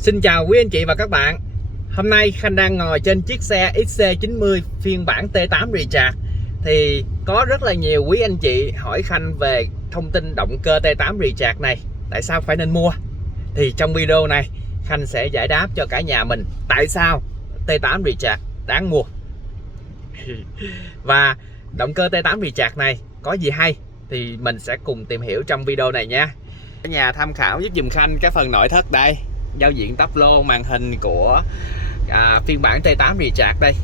Xin chào quý anh chị và các bạn. Hôm nay Khanh đang ngồi trên chiếc xe XC90 phiên bản T8 Recharge. Thì có rất là nhiều quý anh chị hỏi Khanh về thông tin động cơ T8 Recharge này, tại sao phải nên mua. Thì trong video này Khanh sẽ giải đáp cho cả nhà mình tại sao T8 Recharge đáng mua. Và động cơ T8 Recharge này có gì hay thì mình sẽ cùng tìm hiểu trong video này nha. Cả nhà tham khảo giúp dùm Khanh cái phần nội thất đây, giao diện tắp lô, màn hình của phiên bản T8 Recharge đây.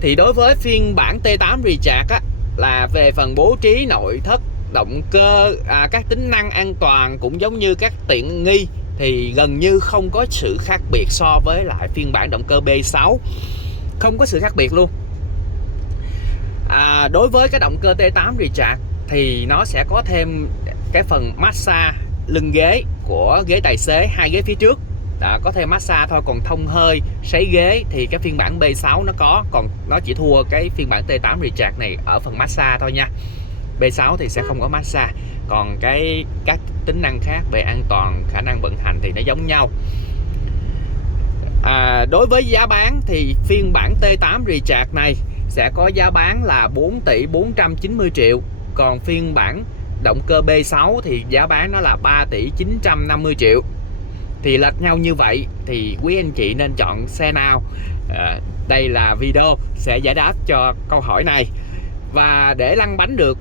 Thì đối với phiên bản T8 Recharge á, là về phần bố trí nội thất, động cơ, các tính năng an toàn cũng giống như các tiện nghi thì gần như không có sự khác biệt so với lại phiên bản động cơ B6, không có sự khác biệt luôn. Đối với cái động cơ T8 Recharge thì nó sẽ có thêm cái phần massage lưng ghế của ghế tài xế, hai ghế phía trước có thêm massage thôi, còn thông hơi, sấy ghế thì cái phiên bản B6 nó có, còn nó chỉ thua cái phiên bản T8 Recharge này ở phần massage thôi nha. B6 thì sẽ không có massage, còn các tính năng khác về an toàn, khả năng vận hành thì nó giống nhau. Đối với giá bán thì phiên bản T8 Recharge này sẽ có giá bán là 4 tỷ 490 triệu, còn phiên bản động cơ B6 thì giá bán nó là 3 tỷ 950 triệu. Thì lệch nhau như vậy thì quý anh chị nên chọn xe nào? Đây là video sẽ giải đáp cho câu hỏi này. Và để lăn bánh được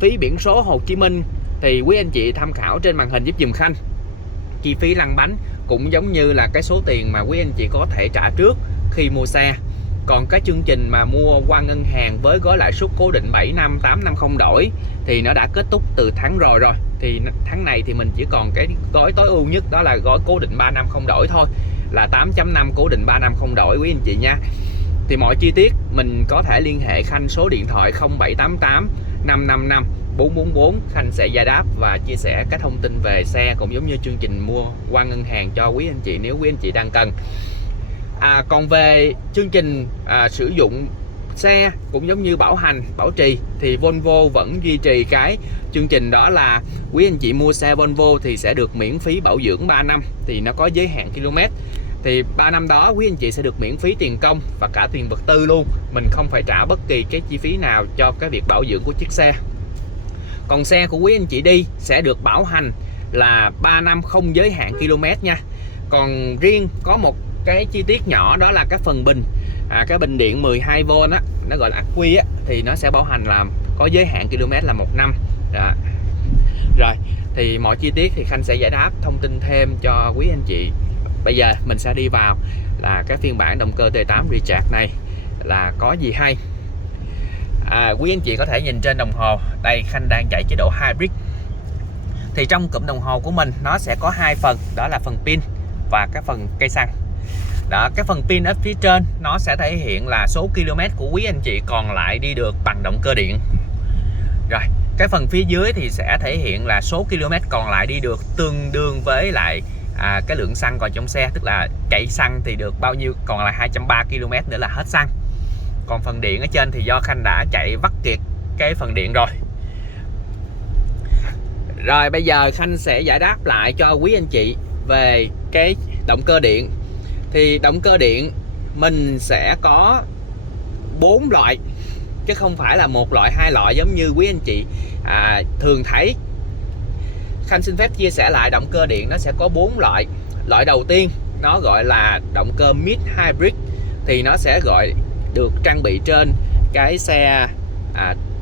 phí biển số Hồ Chí Minh thì quý anh chị tham khảo trên màn hình giúp dùm Khanh. Chi phí lăn bánh cũng giống như là cái số tiền mà quý anh chị có thể trả trước khi mua xe. Còn cái chương trình mà mua qua ngân hàng với gói lãi suất cố định 7 năm, 8 năm không đổi thì nó đã kết thúc từ tháng rồi. Thì tháng này thì mình chỉ còn cái gói tối ưu nhất, đó là gói cố định 3 năm không đổi thôi, là 8.5 cố định 3 năm không đổi quý anh chị nha. Thì mọi chi tiết mình có thể liên hệ Khanh số điện thoại 0788 555 444. Khanh sẽ giải đáp và chia sẻ các thông tin về xe cũng giống như chương trình mua qua ngân hàng cho quý anh chị nếu quý anh chị đang cần. Còn về chương trình sử dụng xe cũng giống như bảo hành, bảo trì thì Volvo vẫn duy trì cái chương trình, đó là quý anh chị mua xe Volvo thì sẽ được miễn phí bảo dưỡng 3 năm, thì nó có giới hạn km. Thì 3 năm đó quý anh chị sẽ được miễn phí tiền công và cả tiền vật tư luôn, mình không phải trả bất kỳ cái chi phí nào cho cái việc bảo dưỡng của chiếc xe. Còn xe của quý anh chị đi sẽ được bảo hành là 3 năm không giới hạn km nha. Còn riêng có một cái chi tiết nhỏ, đó là cái phần bình, cái bình điện 12V á, nó gọi là ắc quy á, thì nó sẽ bảo hành là có giới hạn km là 1 năm. Rồi thì mọi chi tiết thì Khanh sẽ giải đáp thông tin thêm cho quý anh chị. Bây giờ mình sẽ đi vào là cái phiên bản động cơ T8 Recharge này là có gì hay. Quý anh chị có thể nhìn trên đồng hồ đây, Khanh đang chạy chế độ Hybrid. Thì trong cụm đồng hồ của mình nó sẽ có hai phần, đó là phần pin và cái phần cây xăng. Cái phần pin ở phía trên nó sẽ thể hiện là số km của quý anh chị còn lại đi được bằng động cơ điện. Rồi cái phần phía dưới thì sẽ thể hiện là số km còn lại đi được tương đương với lại cái lượng xăng còn trong xe, tức là chạy xăng thì được bao nhiêu, còn lại 230 km nữa là hết xăng. Còn phần điện ở trên thì do Khanh đã chạy vắt kiệt cái phần điện rồi. Rồi bây giờ Khanh sẽ giải đáp lại cho quý anh chị về cái động cơ điện. Thì động cơ điện mình sẽ có 4 loại chứ không phải là một loại, hai loại giống như quý anh chị thường thấy. Khanh xin phép chia sẻ lại động cơ điện nó sẽ có 4 loại. Loại đầu tiên nó gọi là động cơ Mid Hybrid, thì nó sẽ gọi được trang bị trên cái xe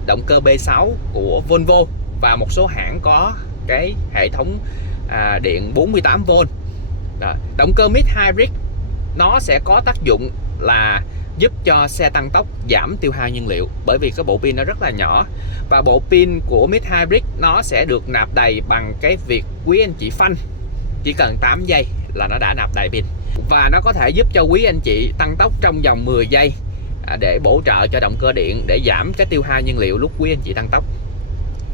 động cơ B6 của Volvo, và một số hãng có cái hệ thống điện 48V. Động cơ Mid Hybrid nó sẽ có tác dụng là giúp cho xe tăng tốc, giảm tiêu hao nhiên liệu, bởi vì cái bộ pin nó rất là nhỏ. Và bộ pin của Mid Hybrid nó sẽ được nạp đầy bằng cái việc quý anh chị phanh, chỉ cần 8 giây là nó đã nạp đầy pin. Và nó có thể giúp cho quý anh chị tăng tốc trong vòng 10 giây để bổ trợ cho động cơ điện, để giảm cái tiêu hao nhiên liệu lúc quý anh chị tăng tốc.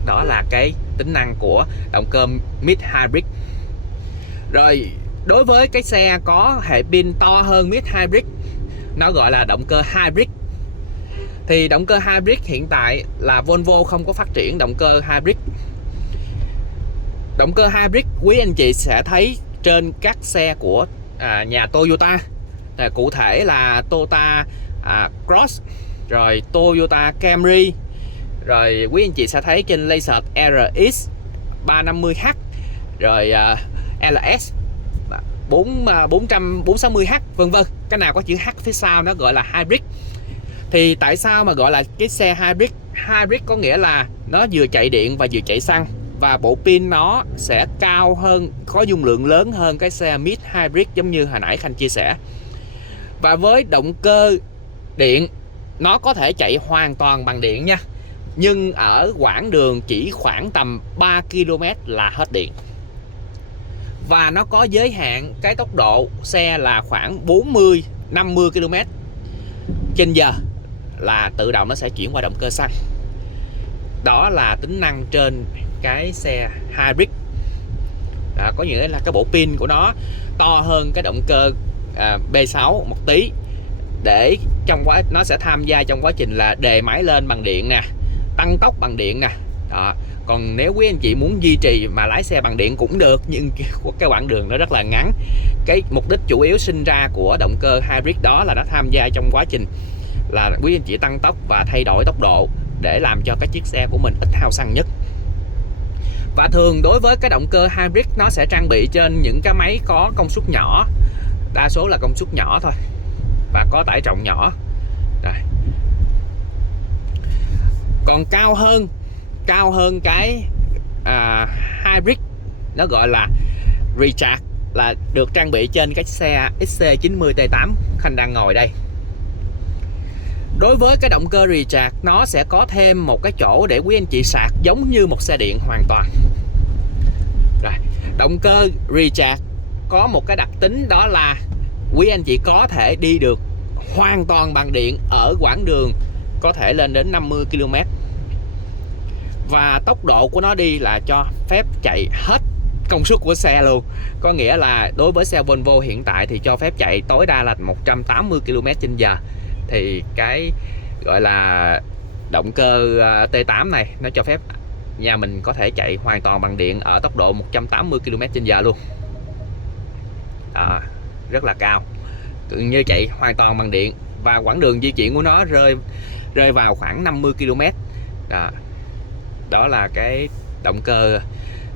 Đó là cái tính năng của động cơ Mid Hybrid. Rồi đối với cái xe có hệ pin to hơn Mid Hybrid, nó gọi là động cơ Hybrid. Thì động cơ Hybrid hiện tại là Volvo không có phát triển động cơ Hybrid. Động cơ Hybrid quý anh chị sẽ thấy trên các xe của nhà Toyota, cụ thể là Toyota Cross, rồi Toyota Camry, rồi quý anh chị sẽ thấy trên Lexus RX 350h, rồi LS 460h, vân vân. Cái nào có chữ H phía sau nó gọi là hybrid. Thì tại sao mà gọi là cái xe hybrid? Hybrid có nghĩa là nó vừa chạy điện và vừa chạy xăng, và bộ pin nó sẽ cao hơn, có dung lượng lớn hơn cái xe mid hybrid giống như hồi nãy Khanh chia sẻ. Và với động cơ điện nó có thể chạy hoàn toàn bằng điện nha, nhưng ở quãng đường chỉ khoảng tầm 3 km là hết điện. Và nó có giới hạn cái tốc độ xe là khoảng 40-50 km/h là tự động nó sẽ chuyển qua động cơ xăng. Đó là tính năng trên cái xe hybrid. Có nghĩa là cái bộ pin của nó to hơn cái động cơ B6 một tí, để nó sẽ tham gia trong quá trình là đề máy lên bằng điện nè, tăng tốc bằng điện nè. Còn nếu quý anh chị muốn duy trì mà lái xe bằng điện cũng được, nhưng cái quãng đường nó rất là ngắn. Cái mục đích chủ yếu sinh ra của động cơ hybrid đó là nó tham gia trong quá trình là quý anh chị tăng tốc và thay đổi tốc độ để làm cho cái chiếc xe của mình ít hao xăng nhất. Và thường đối với cái động cơ hybrid nó sẽ trang bị trên những cái máy có công suất nhỏ, đa số là công suất nhỏ thôi và có tải trọng nhỏ. Rồi. Còn cao hơn cái hybrid, nó gọi là Recharge, là được trang bị trên cái xe XC90 T8 Khanh đang ngồi đây. Đối với cái động cơ Recharge nó sẽ có thêm một cái chỗ để quý anh chị sạc giống như một xe điện hoàn toàn. Rồi, động cơ Recharge có một cái đặc tính đó là quý anh chị có thể đi được hoàn toàn bằng điện ở quãng đường có thể lên đến 50 km. Và tốc độ của nó đi là cho phép chạy hết công suất của xe luôn. Có nghĩa là đối với xe Volvo hiện tại thì cho phép chạy tối đa là 180 km/h. Thì cái gọi là động cơ T8 này nó cho phép nhà mình có thể chạy hoàn toàn bằng điện ở tốc độ 180 km/h luôn. Rất là cao, gần như chạy hoàn toàn bằng điện, và quãng đường di chuyển của nó rơi vào khoảng 50 km. Đó là cái động cơ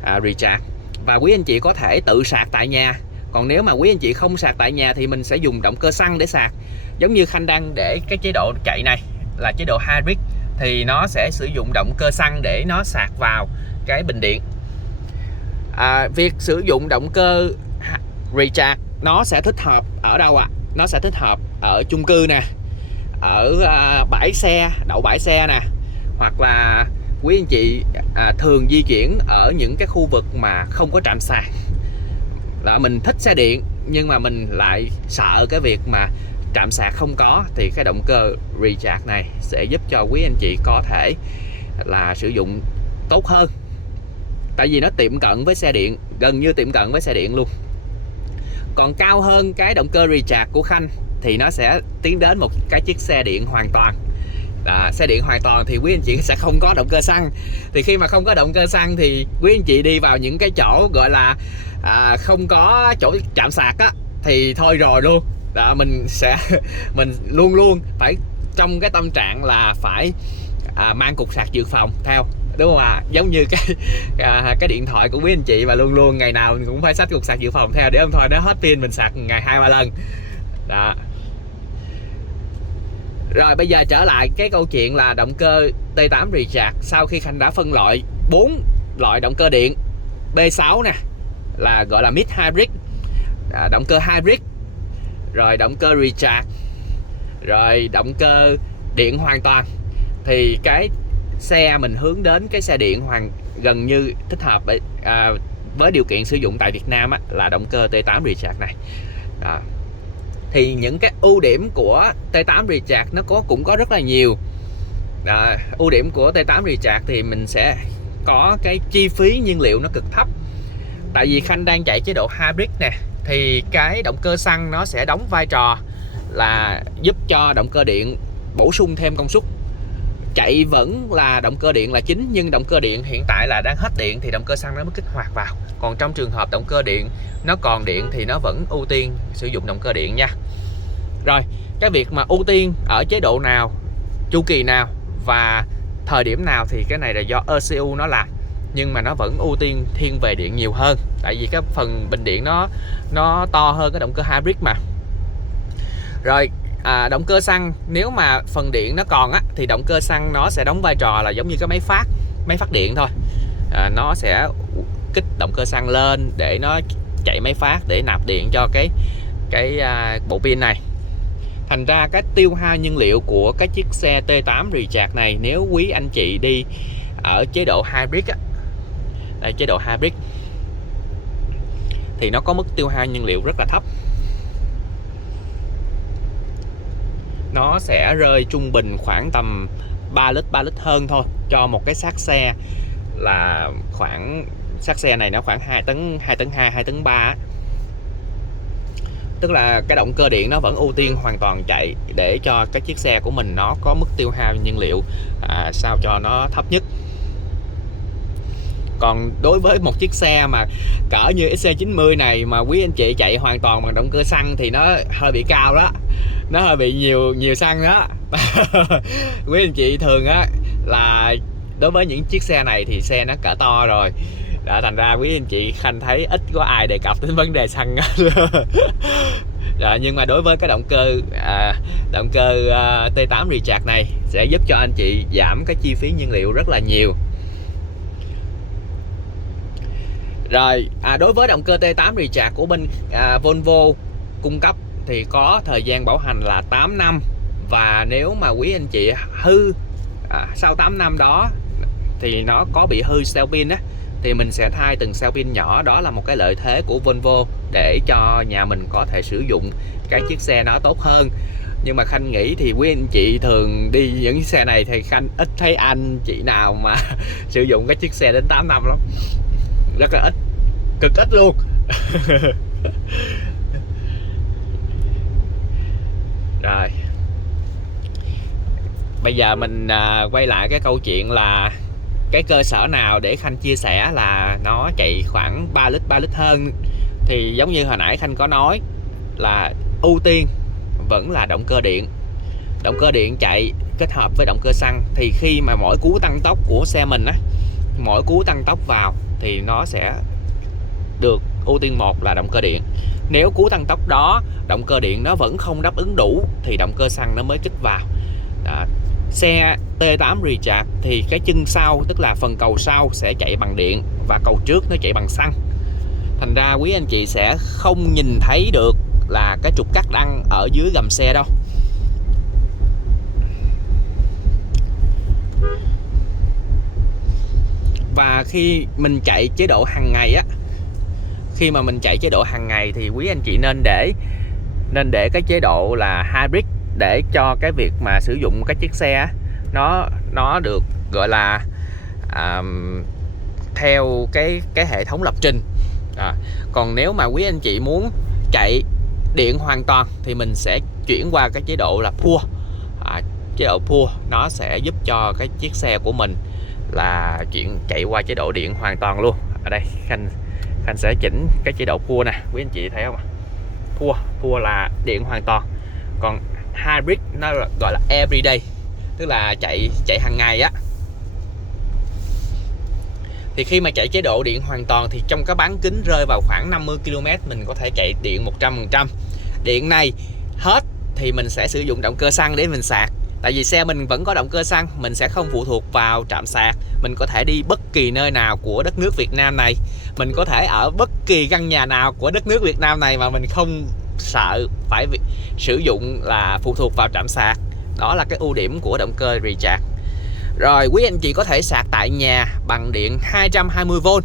Recharge. Và quý anh chị có thể tự sạc tại nhà. Còn nếu mà quý anh chị không sạc tại nhà thì mình sẽ dùng động cơ xăng để sạc. Giống như Khanh đang để cái chế độ chạy này là chế độ hybrid, thì nó sẽ sử dụng động cơ xăng để nó sạc vào cái bình điện. Việc sử dụng động cơ Recharge nó sẽ thích hợp ở đâu ạ? Nó sẽ thích hợp ở chung cư nè, ở bãi xe, đậu bãi xe nè, hoặc là quý anh chị thường di chuyển ở những cái khu vực mà không có trạm sạc. Là mình thích xe điện nhưng mà mình lại sợ cái việc mà trạm sạc không có, thì cái động cơ Recharge này sẽ giúp cho quý anh chị có thể là sử dụng tốt hơn. Tại vì nó tiệm cận với xe điện, gần như tiệm cận với xe điện luôn. Còn cao hơn cái động cơ Recharge của Khanh thì nó sẽ tiến đến một cái chiếc xe điện hoàn toàn. Xe điện hoàn toàn thì quý anh chị sẽ không có động cơ xăng. Thì khi mà không có động cơ xăng thì quý anh chị đi vào những cái chỗ gọi là không có chỗ chạm sạc á, thì thôi rồi luôn. Mình luôn luôn phải trong cái tâm trạng là phải mang cục sạc dự phòng theo, đúng không ạ? Giống như cái điện thoại của quý anh chị, và luôn luôn ngày nào cũng phải xách cục sạc dự phòng theo, để không thôi nó hết pin mình sạc ngày 2-3 lần. Đó. Rồi bây giờ trở lại cái câu chuyện là động cơ T8 Recharge. Sau khi Khanh đã phân loại 4 loại động cơ điện, B6 nè là gọi là mid hybrid, động cơ hybrid, rồi động cơ Recharge, rồi động cơ điện hoàn toàn, thì cái xe mình hướng đến cái xe điện gần như thích hợp với điều kiện sử dụng tại Việt Nam á, là động cơ T8 Recharge này. Thì những cái ưu điểm của T8 Recharge nó cũng có rất là nhiều. Ưu điểm của T8 Recharge thì mình sẽ có cái chi phí nhiên liệu nó cực thấp. Tại vì Khanh đang chạy chế độ hybrid nè, thì cái động cơ xăng nó sẽ đóng vai trò là giúp cho động cơ điện bổ sung thêm công suất. chạy vẫn là động cơ điện là chính, nhưng động cơ điện hiện tại là đang hết điện thì động cơ xăng nó mới kích hoạt vào. Còn trong trường hợp động cơ điện nó còn điện thì nó vẫn ưu tiên sử dụng động cơ điện nha. Rồi, cái việc mà ưu tiên ở chế độ nào, chu kỳ nào và thời điểm nào thì cái này là do ECU nó làm, nhưng mà nó vẫn ưu tiên thiên về điện nhiều hơn, tại vì cái phần bình điện nó to hơn cái động cơ hybrid mà. Rồi, động cơ xăng nếu mà phần điện nó còn á thì động cơ xăng nó sẽ đóng vai trò là giống như cái máy phát điện thôi. Nó sẽ kích động cơ xăng lên để nó chạy máy phát để nạp điện cho cái bộ pin này. Thành ra cái tiêu hao nhiên liệu của cái chiếc xe T8 Recharge này, nếu quý anh chị đi ở chế độ hybrid á, đây, chế độ hybrid thì nó có mức tiêu hao nhiên liệu rất là thấp. Nó sẽ rơi trung bình khoảng tầm 3 lít hơn thôi cho một cái xác xe, là khoảng xác xe này nó khoảng 2 tấn 2 tấn 3. Tức là cái động cơ điện nó vẫn ưu tiên hoàn toàn chạy để cho cái chiếc xe của mình nó có mức tiêu hao nhiên liệu sao cho nó thấp nhất. Còn đối với một chiếc xe mà cỡ như XC90 này mà quý anh chị chạy hoàn toàn bằng động cơ xăng thì nó hơi bị cao đó, nó hơi bị nhiều xăng đó. Quý anh chị thường á là đối với những chiếc xe này thì xe nó cỡ to rồi đã, thành ra quý anh chị Khanh thấy ít có ai đề cập đến vấn đề xăng. Rồi, nhưng mà đối với cái động cơ T8 Recharge này sẽ giúp cho anh chị giảm cái chi phí nhiên liệu rất là nhiều. Rồi, đối với động cơ T8 Recharge của bên Volvo cung cấp thì có thời gian bảo hành là 8 năm. Và nếu mà quý anh chị hư sau 8 năm đó thì nó có bị hư cell pin á, thì mình sẽ thay từng cell pin nhỏ. Đó là một cái lợi thế của Volvo để cho nhà mình có thể sử dụng cái chiếc xe nó tốt hơn. Nhưng mà Khanh nghĩ thì quý anh chị thường đi những chiếc xe này thì Khanh ít thấy anh chị nào mà sử dụng cái chiếc xe đến 8 năm lắm, rất là ít, cực ít luôn. Rồi, bây giờ mình quay lại cái câu chuyện là cái cơ sở nào để Khanh chia sẻ là nó chạy khoảng 3 lít hơn. Thì giống như hồi nãy Khanh có nói là ưu tiên vẫn là động cơ điện. Động cơ điện chạy kết hợp với động cơ xăng thì khi mà mỗi cú tăng tốc của xe mình á, mỗi cú tăng tốc vào thì nó sẽ được ưu tiên một là động cơ điện. Nếu cú tăng tốc đó động cơ điện nó vẫn không đáp ứng đủ thì động cơ xăng nó mới kích vào. Xe T8 Recharge thì cái chân sau, tức là phần cầu sau sẽ chạy bằng điện và cầu trước nó chạy bằng xăng. Thành ra quý anh chị sẽ không nhìn thấy được là cái trục cắt đăng ở dưới gầm xe đâu. Và khi mình chạy chế độ hàng ngày á, khi mà mình chạy chế độ hàng ngày thì quý anh chị nên để cái chế độ là hybrid để cho cái việc mà sử dụng cái chiếc xe nó được gọi là theo cái hệ thống lập trình. Còn nếu mà quý anh chị muốn chạy điện hoàn toàn thì mình sẽ chuyển qua cái chế độ là Pure. Chế độ Pure nó sẽ giúp cho cái chiếc xe của mình là chạy qua chế độ điện hoàn toàn luôn. Ở đây Khanh sẽ chỉnh cái chế độ Pure nè, quý anh chị thấy không? Pure là điện hoàn toàn. Còn hybrid nó gọi là everyday, tức là chạy hàng ngày á. Thì khi mà chạy chế độ điện hoàn toàn thì trong cái bán kính rơi vào khoảng 50 km mình có thể chạy điện 100%. Điện này hết thì mình sẽ sử dụng động cơ xăng để mình sạc. Tại vì xe mình vẫn có động cơ xăng, mình sẽ không phụ thuộc vào trạm sạc. Mình có thể đi bất kỳ nơi nào của đất nước Việt Nam này, mình có thể ở bất kỳ căn nhà nào của đất nước Việt Nam này mà mình không sợ phải sử dụng là phụ thuộc vào trạm sạc. Đó là cái ưu điểm của động cơ Recharge. Rồi, quý anh chị có thể sạc tại nhà bằng điện 220V.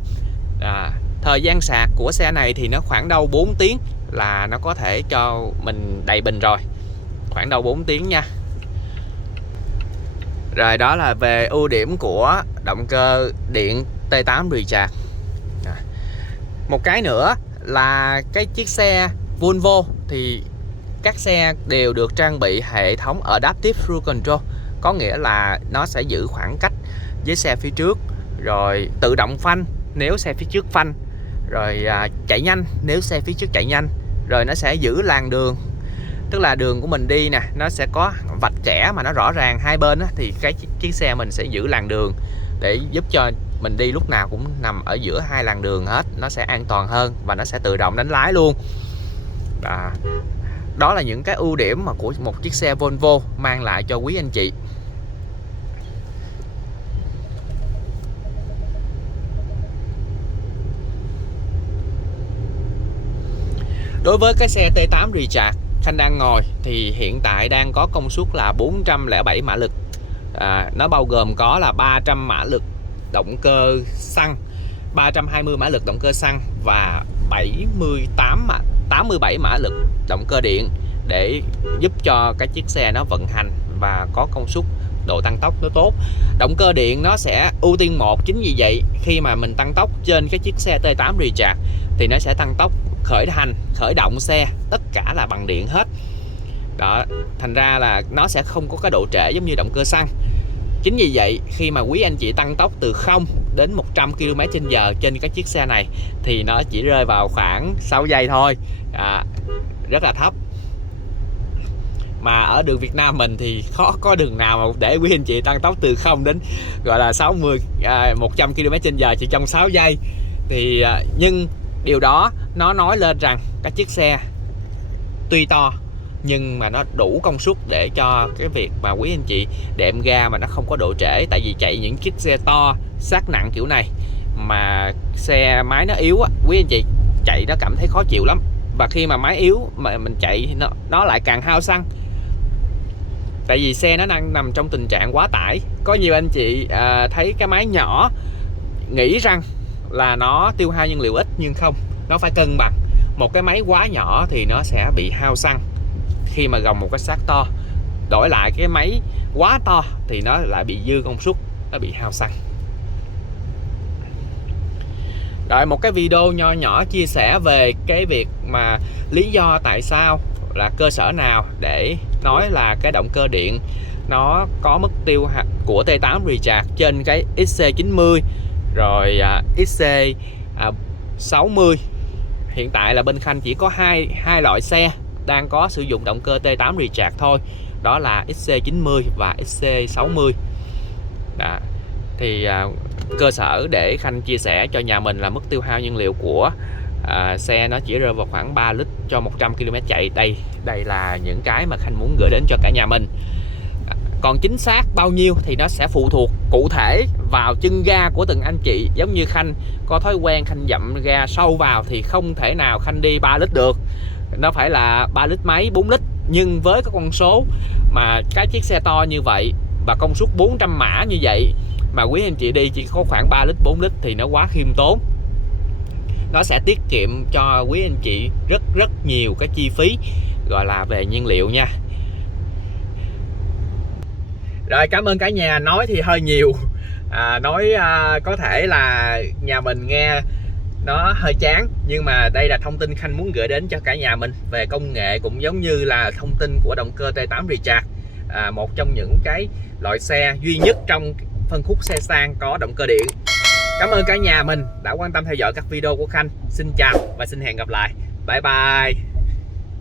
Thời gian sạc của xe này thì nó khoảng đâu 4 tiếng là nó có thể cho mình đầy bình rồi, khoảng đâu 4 tiếng nha. Rồi, đó là về ưu điểm của động cơ điện T8 Recharge. Một cái nữa là cái chiếc xe Volvo thì các xe đều được trang bị hệ thống Adaptive Cruise Control, có nghĩa là nó sẽ giữ khoảng cách với xe phía trước, rồi tự động phanh nếu xe phía trước phanh, rồi chạy nhanh nếu xe phía trước chạy nhanh, rồi nó sẽ giữ làn đường, tức là đường của mình đi nè, nó sẽ có vạch kẻ mà nó rõ ràng hai bên á, thì cái chiếc xe mình sẽ giữ làn đường để giúp cho mình đi lúc nào cũng nằm ở giữa hai làn đường hết, nó sẽ an toàn hơn và nó sẽ tự động đánh lái luôn. Đó là những cái ưu điểm mà của một chiếc xe Volvo mang lại cho quý anh chị. Đối với cái xe T8 Recharge Khanh đang ngồi thì hiện tại đang có công suất là 407 mã lực. Nó bao gồm có là 300 mã lực động cơ xăng, 320 mã lực động cơ xăng và 87 mã lực động cơ điện để giúp cho cái chiếc xe nó vận hành và có công suất, độ tăng tốc nó tốt. Động cơ điện nó sẽ ưu tiên 1, chính vì vậy khi mà mình tăng tốc trên cái chiếc xe T8 Recharge thì nó sẽ tăng tốc khởi động xe tất cả là bằng điện hết. Đó, thành ra là nó sẽ không có cái độ trễ giống như động cơ xăng. Chính vì vậy khi mà quý anh chị tăng tốc từ 0 đến 100 km/h trên cái chiếc xe này thì nó chỉ rơi vào khoảng 6 giây thôi, rất là thấp. Mà ở đường Việt Nam mình thì khó có đường nào mà để quý anh chị tăng tốc từ 0 đến gọi là 100 km/h chỉ trong 6 giây. Thì nhưng điều đó nó nói lên rằng cái chiếc xe tuy to nhưng mà nó đủ công suất để cho cái việc mà quý anh chị đệm ga mà nó không có độ trễ. Tại vì chạy những chiếc xe to xác nặng kiểu này mà xe máy nó yếu á, quý anh chị chạy nó cảm thấy khó chịu lắm. Và khi mà máy yếu mà mình chạy nó lại càng hao xăng, tại vì xe nó đang nằm trong tình trạng quá tải. Có nhiều anh chị thấy cái máy nhỏ nghĩ rằng là nó tiêu hao nhiên liệu ít, nhưng không, nó phải cân bằng. Một cái máy quá nhỏ thì nó sẽ bị hao xăng khi mà gồng một cái xác to, đổi lại cái máy quá to thì nó lại bị dư công suất, nó bị hao xăng. Rồi, một cái video nho nhỏ chia sẻ về cái việc mà lý do tại sao, là cơ sở nào để nói là cái động cơ điện nó có mức tiêu của T8 Recharge trên cái XC90 rồi XC60. Hiện tại là bên Khanh chỉ có hai loại xe đang có sử dụng động cơ T8 Recharge thôi, đó là XC90 và XC60. Thì cơ sở để Khanh chia sẻ cho nhà mình là mức tiêu hao nhiên liệu của xe nó chỉ rơi vào khoảng 3 lít cho 100 km chạy. Đây là những cái mà Khanh muốn gửi đến cho cả nhà mình. Còn chính xác bao nhiêu thì nó sẽ phụ thuộc cụ thể vào chân ga của từng anh chị. Giống như Khanh có thói quen Khanh dậm ga sâu vào thì không thể nào Khanh đi 3 lít được, nó phải là 3 lít mấy, 4 lít. Nhưng với cái con số mà cái chiếc xe to như vậy và công suất 400 mã như vậy mà quý anh chị đi chỉ có khoảng 3 lít 4 lít thì nó quá khiêm tốn. Nó sẽ tiết kiệm cho quý anh chị rất nhiều cái chi phí gọi là về nhiên liệu nha. Rồi, cảm ơn cả nhà. Nói thì hơi nhiều, có thể là nhà mình nghe nó hơi chán, nhưng mà đây là thông tin Khanh muốn gửi đến cho cả nhà mình về công nghệ, cũng giống như là thông tin của động cơ T8 Recharge, một trong những cái loại xe duy nhất trong phân khúc xe sang có động cơ điện. Cảm ơn cả nhà mình đã quan tâm theo dõi các video của Khanh. Xin chào và xin hẹn gặp lại. Bye bye.